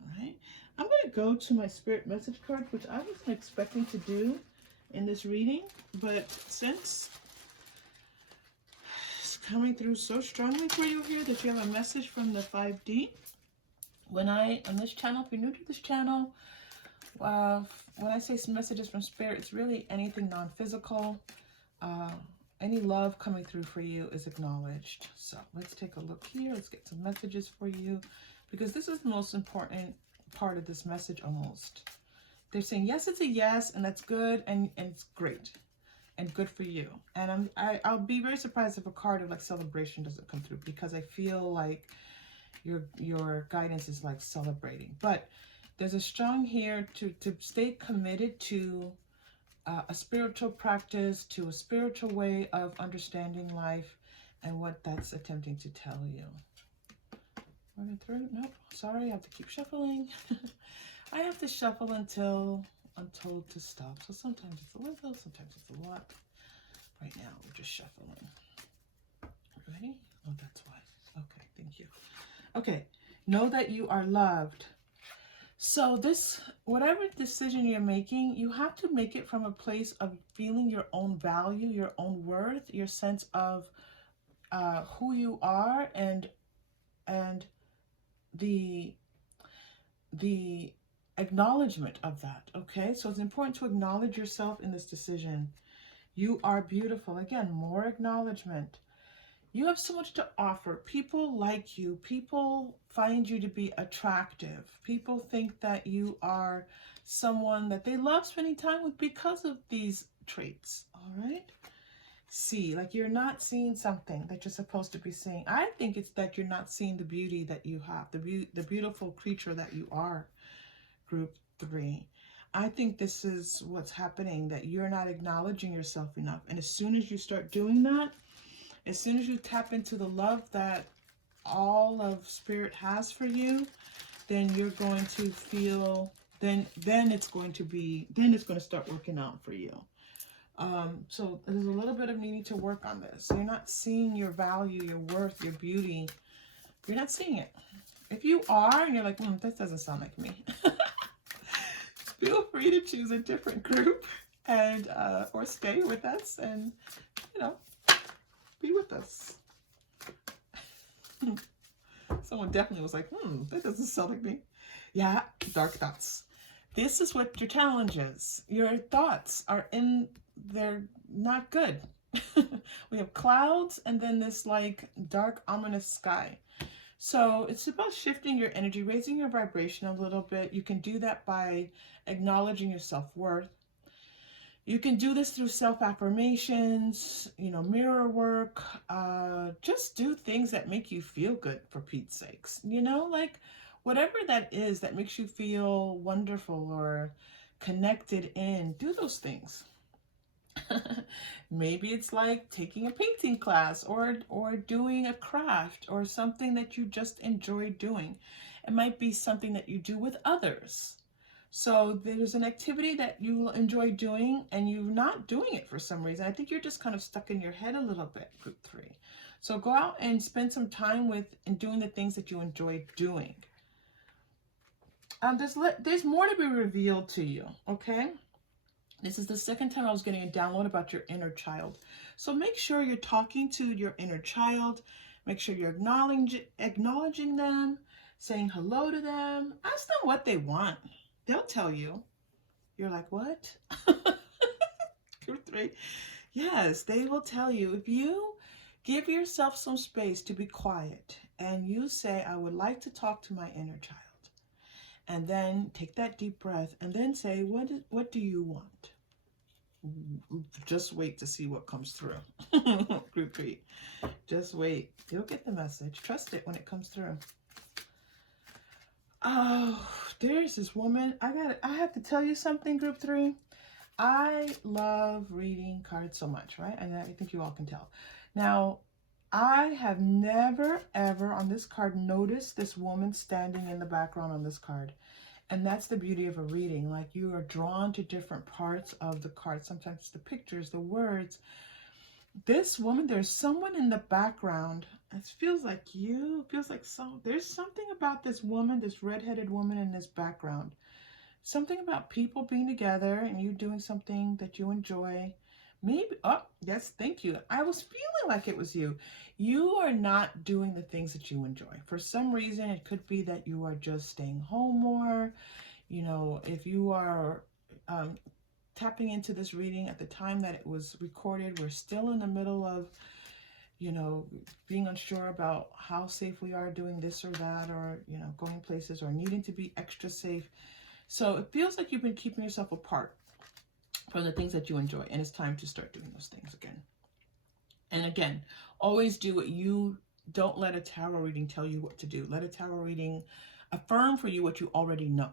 All right. I'm going to go to my spirit message card, which I wasn't expecting to do in this reading, but since it's coming through so strongly for you here that you have a message from the 5D. On this channel, if you're new to this channel, when I say messages from spirit, it's really anything non-physical. Any love coming through for you is acknowledged. So let's take a look here. Let's get some messages for you, because this is the most important part of this message almost. They're saying, yes, it's a yes, and that's good, and it's great and good for you. And I'll be very surprised if a card of like celebration doesn't come through, because I feel like your guidance is like celebrating. But there's a strong here to stay committed to a spiritual practice, to a spiritual way of understanding life and what that's attempting to tell you. Running through? Nope. Sorry, I have to keep shuffling. I have to shuffle until I'm told to stop. So sometimes it's a little, sometimes it's a lot. Right now, we're just shuffling. Ready? Oh, that's why. Okay, thank you. Okay, know that you are loved. So this, whatever decision you're making, you have to make it from a place of feeling your own value, your own worth, your sense of who you are, and the acknowledgement of that. Okay, so it's important to acknowledge yourself in this decision. You are beautiful. Again, more acknowledgement. You have so much to offer. People like you. People find you to be attractive. People think that you are someone that they love spending time with because of these traits. All right? See, like you're not seeing something that you're supposed to be seeing. I think it's that you're not seeing the beauty that you have, the beautiful creature that you are, group 3. I think this is what's happening, that you're not acknowledging yourself enough. And as soon as you start doing that, as soon as you tap into the love that all of spirit has for you, then you're going to feel, then it's going to start working out for you. So there's a little bit of needing to work on this. So you're not seeing your value, your worth, your beauty. You're not seeing it. If you are, and you're like, this doesn't sound like me, feel free to choose a different group and or stay with us and, be with us. Someone definitely was like, that doesn't sound like me. Yeah, dark thoughts. This is what your challenge is. Your thoughts they're not good. We have clouds and then this like dark, ominous sky. So it's about shifting your energy, raising your vibration a little bit. You can do that by acknowledging your self-worth. You can do this through self-affirmations, mirror work. Just do things that make you feel good, for Pete's sakes. Like whatever that is that makes you feel wonderful or connected in, do those things. Maybe it's like taking a painting class or doing a craft or something that you just enjoy doing. It might be something that you do with others. So there's an activity that you enjoy doing and you're not doing it for some reason. I think you're just kind of stuck in your head a little bit, group 3. So go out and spend some time with and doing the things that you enjoy doing. There's more to be revealed to you, okay? This is the second time I was getting a download about your inner child. So make sure you're talking to your inner child. Make sure you're acknowledging them, saying hello to them. Ask them what they want. They'll tell you. You're like, what? Group 3. Yes, they will tell you. If you give yourself some space to be quiet and you say, I would like to talk to my inner child. And then take that deep breath and then say, what do you want? Just wait to see what comes through. Group 3. Just wait. You'll get the message. Trust it when it comes through. Oh, there's this woman. I have to tell you something, Group 3. I love reading cards so much, right? And I think you all can tell. Now, I have never, ever on this card noticed this woman standing in the background on this card. And that's the beauty of a reading. Like, you are drawn to different parts of the card. Sometimes it's the pictures, the words. This woman, there's someone in the background. It feels like you. It feels like there's something about this woman, this redheaded woman in this background. Something about people being together and you doing something that you enjoy. Maybe, oh, yes, thank you. I was feeling like it was you. You are not doing the things that you enjoy. For some reason, it could be that you are just staying home more. You know, if you are tapping into this reading at the time that it was recorded, we're still in the middle of, you know, being unsure about how safe we are doing this or that, or, you know, going places or needing to be extra safe. So it feels like you've been keeping yourself apart from the things that you enjoy, and it's time to start doing those things again. And again, always do what you don't let a tarot reading tell you what to do. Let a tarot reading affirm for you what you already know.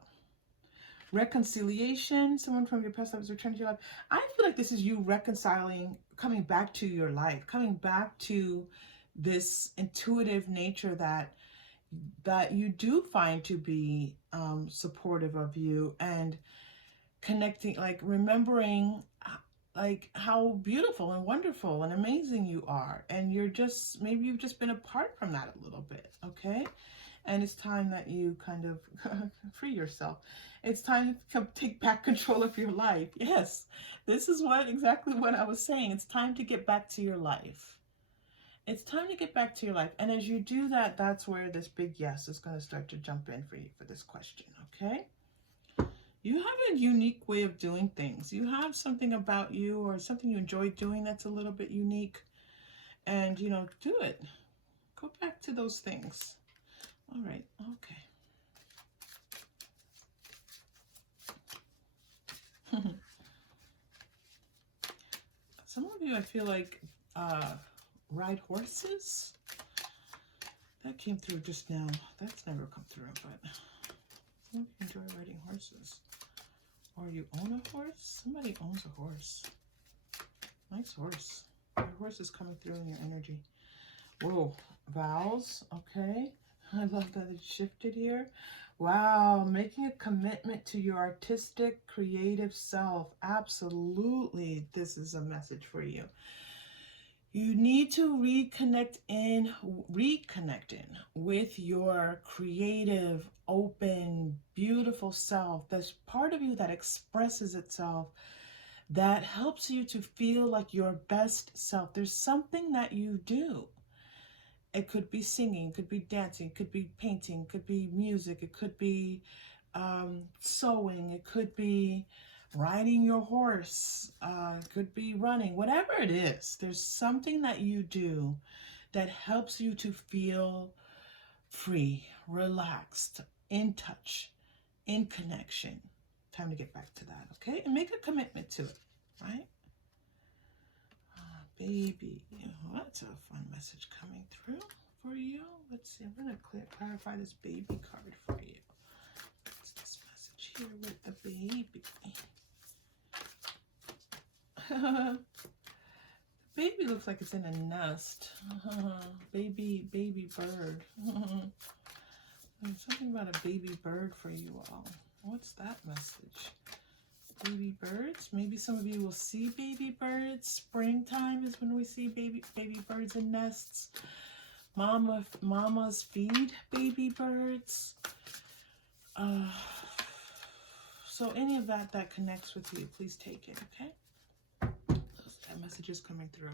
Reconciliation, someone from your past life is returning to your life. I feel like this is you reconciling, coming back to your life, coming back to this intuitive nature that you do find to be supportive of you, and connecting, like remembering like how beautiful and wonderful and amazing you are, and you're just, maybe you've just been apart from that a little bit, okay? And it's time that you kind of free yourself. It's time to take back control of your life. Yes, this is exactly what I was saying. It's time to get back to your life. It's time to get back to your life. And as you do that, that's where this big yes is going to start to jump in for you for this question, okay? You have a unique way of doing things. You have something about you or something you enjoy doing that's a little bit unique. And, you know, do it. Go back to those things. All right, okay. Some of you, I feel like, ride horses. That came through just now. That's never come through, but some of you enjoy riding horses. Or you own a horse? Somebody owns a horse. Nice horse. Your horse is coming through in your energy. Whoa, vows, okay. I love that it shifted here. Wow, making a commitment to your artistic, creative self. Absolutely, this is a message for you. You need to reconnect in with your creative, open, beautiful self. There's part of you that expresses itself, that helps you to feel like your best self. There's something that you do. It could be singing, it could be dancing, it could be painting, it could be music, it could be sewing, it could be riding your horse, it could be running, whatever it is. There's something that you do that helps you to feel free, relaxed, in touch, in connection. Time to get back to that, okay? And make a commitment to it, right? Baby, oh, that's a fun message coming through for you. Let's see, I'm going to clarify this baby card for you. What's this message here with the baby? The baby looks like it's in a nest. Baby bird. There's something about a baby bird for you all. What's that message? Baby birds. Maybe some of you will see baby birds. Springtime is when we see baby birds in nests. Mamas feed baby birds. So any of that connects with you, please take it, okay? That message is coming through.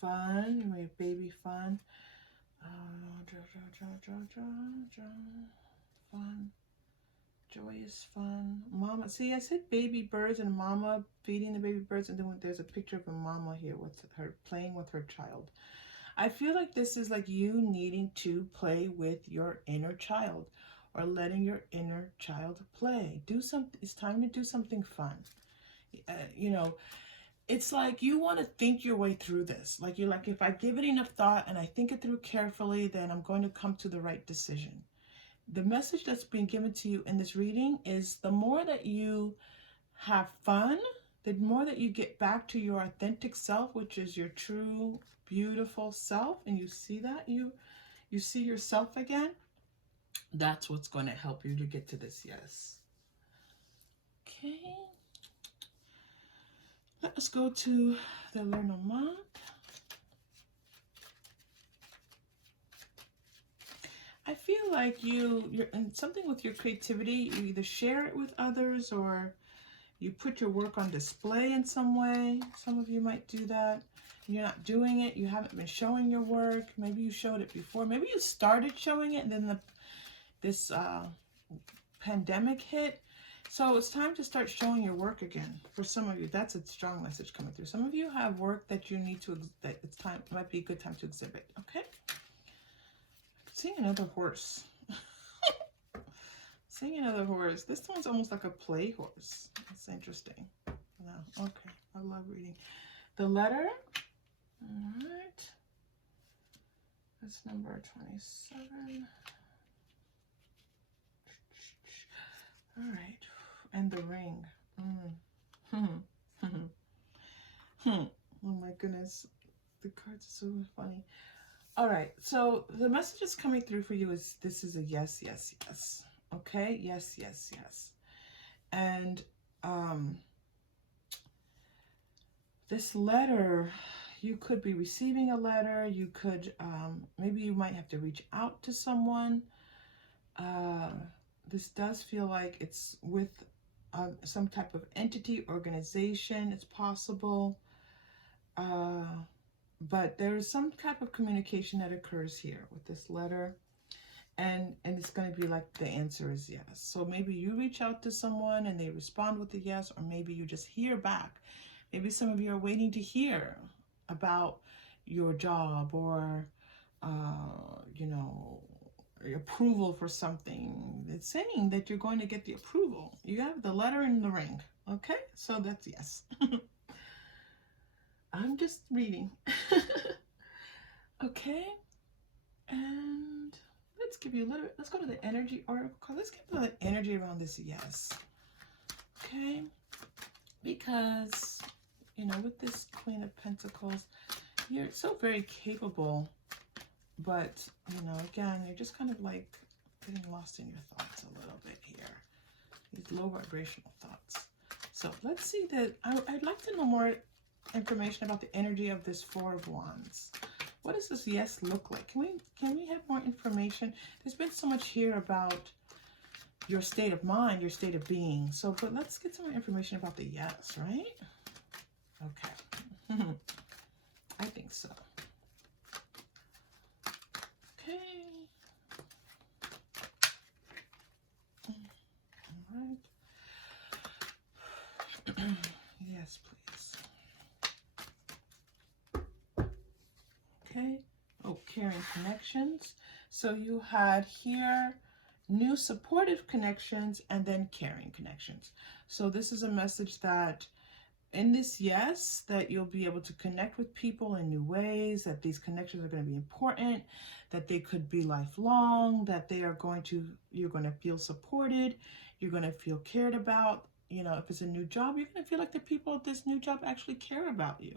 Fun. We have baby fun. Fun. Joyous fun. Mama, see, I said baby birds and mama feeding the baby birds, and then there's a picture of a mama here with her playing with her child. I feel like this is like you needing to play with your inner child, or letting your inner child play. Do something. It's time to do something fun. You know, it's like you want to think your way through this. Like you're like, if I give it enough thought and I think it through carefully, then I'm going to come to the right decision. The message that's being given to you in this reading is the more that you have fun, the more that you get back to your authentic self, which is your true, beautiful self, and you see that, you see yourself again, that's what's going to help you to get to this yes. Okay. Let us go to the Lenormand. I feel like you're in something with your creativity. You either share it with others or you put your work on display in some way. Some of you might do that. You're not doing it. You haven't been showing your work. Maybe you showed it before. Maybe you started showing it and then this pandemic hit. So it's time to start showing your work again. For some of you, that's a strong message coming through. Some of you have work that you need to, that it's time, might be a good time to exhibit. Okay. Seeing another horse. Seeing another horse. This one's almost like a play horse. It's interesting. No, okay. I love reading. The letter. All right. That's number 27. All right. And the ring. Oh my goodness. The cards are so funny. All right. So the message that's coming through for you is this is a yes, yes, yes. Okay? Yes, yes, yes. And this letter, you could be receiving a letter. You could, maybe you might have to reach out to someone. This does feel like it's with some type of entity, organization. It's possible. But there is some type of communication that occurs here with this letter. And it's going to be like the answer is yes. So maybe you reach out to someone and they respond with a yes, or maybe you just hear back. Maybe some of you are waiting to hear about your job or, you know, approval for something. It's saying that you're going to get the approval. You have the letter and the ring. Okay, so that's yes. I'm just reading. Okay, and let's give you a little bit. Let's go to the energy oracle. Let's get the energy around this yes. Okay, because you know, with this Queen of Pentacles, you're so very capable, but you know, again, you're just kind of like getting lost in your thoughts a little bit here. These low vibrational thoughts. So let's see that. I'd like to know more information about the energy of this Four of Wands. What does this yes look like? Can we have more information? There's been so much here about your state of mind, your state of being. So, but let's get some more information about the yes, right? Okay. I think so. Okay. All right. Yes, please. Okay. Oh, caring connections. So you had here new supportive connections and then caring connections. So this is a message that in this yes, that you'll be able to connect with people in new ways, that these connections are going to be important, that they could be lifelong, that they are going to, you're going to feel supported, you're going to feel cared about. You know, if it's a new job, you're going to feel like the people at this new job actually care about you.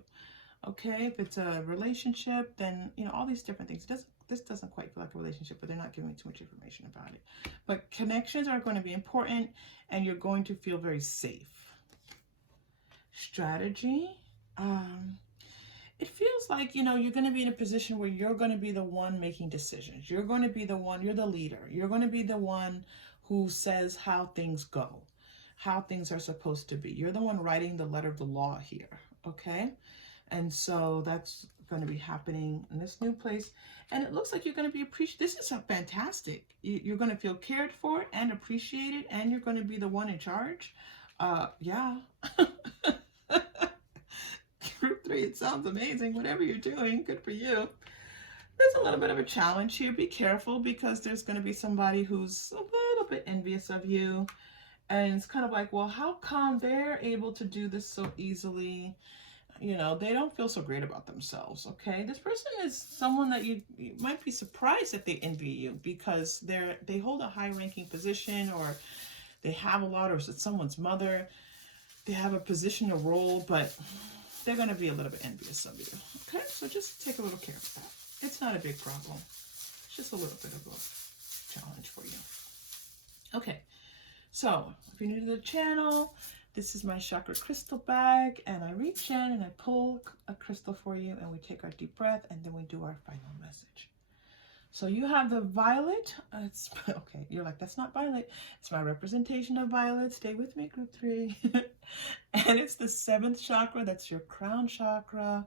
Okay, if it's a relationship, then, you know, all these different things. This doesn't quite feel like a relationship, but they're not giving me too much information about it. But connections are going to be important, and you're going to feel very safe. Strategy. It feels like, you know, you're going to be in a position where you're going to be the one making decisions. You're going to be the one, you're the leader. You're going to be the one who says how things go, how things are supposed to be. You're the one writing the letter of the law here, okay? And so that's going to be happening in this new place. And it looks like you're going to be appreciated. This is a fantastic. You're going to feel cared for and appreciated, and you're going to be the one in charge. Yeah. Group 3, it sounds amazing. Whatever you're doing, good for you. There's a little bit of a challenge here. Be careful, because there's going to be somebody who's a little bit envious of you. And it's kind of like, well, how come they're able to do this so easily? you know, they don't feel so great about themselves, okay? This person is someone that you might be surprised that they envy you because they hold a high-ranking position, or they have a lot, or it's someone's mother. They have a position, a role, but they're going to be a little bit envious of you, okay? So just take a little care of that. It's not a big problem. It's just a little bit of a challenge for you. Okay, so if you're new to the channel, this is my chakra crystal bag, and I reach in and I pull a crystal for you, and we take our deep breath, and then we do our final message. So you have the violet. It's okay. You're like, that's not violet. It's my representation of violet. Stay with me, group 3. And it's the 7th chakra. That's your crown chakra.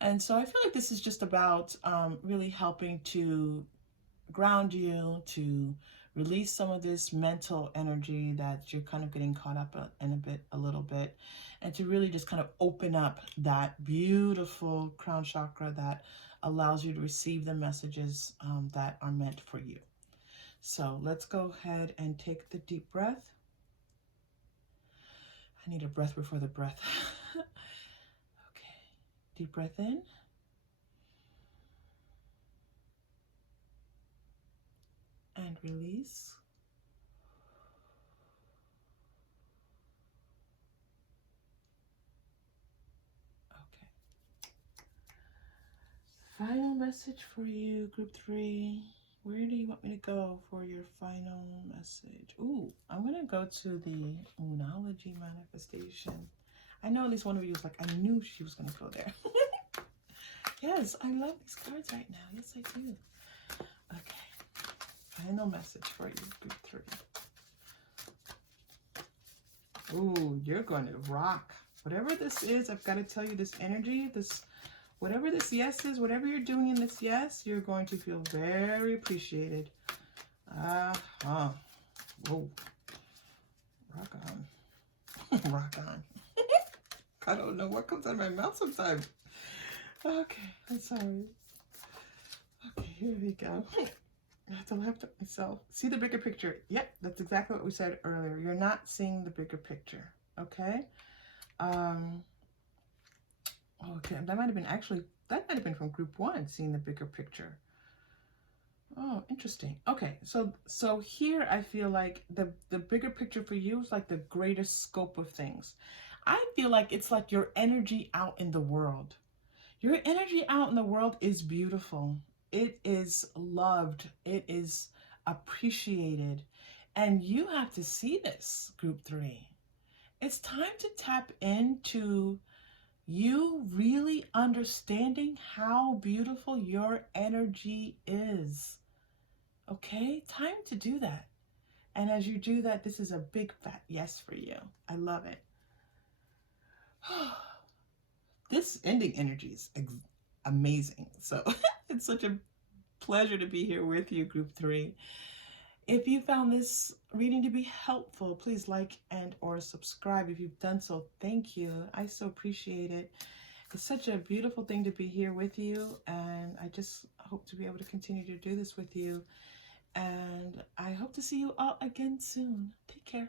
And so I feel like this is just about really helping to ground you, to release some of this mental energy that you're kind of getting caught up in a little bit, and to really just kind of open up that beautiful crown chakra that allows you to receive the messages that are meant for you. So let's go ahead and take the deep breath. I need a breath before the breath. Okay, deep breath in. And release. Okay. Final message for you, group 3. Where do you want me to go for your final message? Ooh, I'm going to go to the Moonology manifestation. I know at least one of you was like, I knew she was going to go there. Yes, I love these cards right now. Yes, I do. Okay. Final message for you, group 3. Ooh, you're going to rock. Whatever this is, I've got to tell you, this energy, whatever this yes is, whatever you're doing in this yes, you're going to feel very appreciated. Whoa. Rock on. Rock on. I don't know what comes out of my mouth sometimes. Okay, I'm sorry. Okay, here we go. I have to laugh at myself. See the bigger picture. Yep, that's exactly what we said earlier. You're not seeing the bigger picture. Okay? Okay, that might have been from group 1, seeing the bigger picture. Oh, interesting. Okay, so here I feel like the bigger picture for you is like the greater scope of things. I feel like it's like your energy out in the world. Your energy out in the world is beautiful. It is loved. It is appreciated. And you have to see this, group 3. It's time to tap into you really understanding how beautiful your energy is. Okay, time to do that. And as you do that, this is a big fat yes for you. I love it. This ending energy is amazing. So it's such a pleasure to be here with you, group 3. If you found this reading to be helpful, please like and or subscribe. If you've done so, thank you. I so appreciate it. It's such a beautiful thing to be here with you, and I just hope to be able to continue to do this with you. And I hope to see you all again soon. Take care.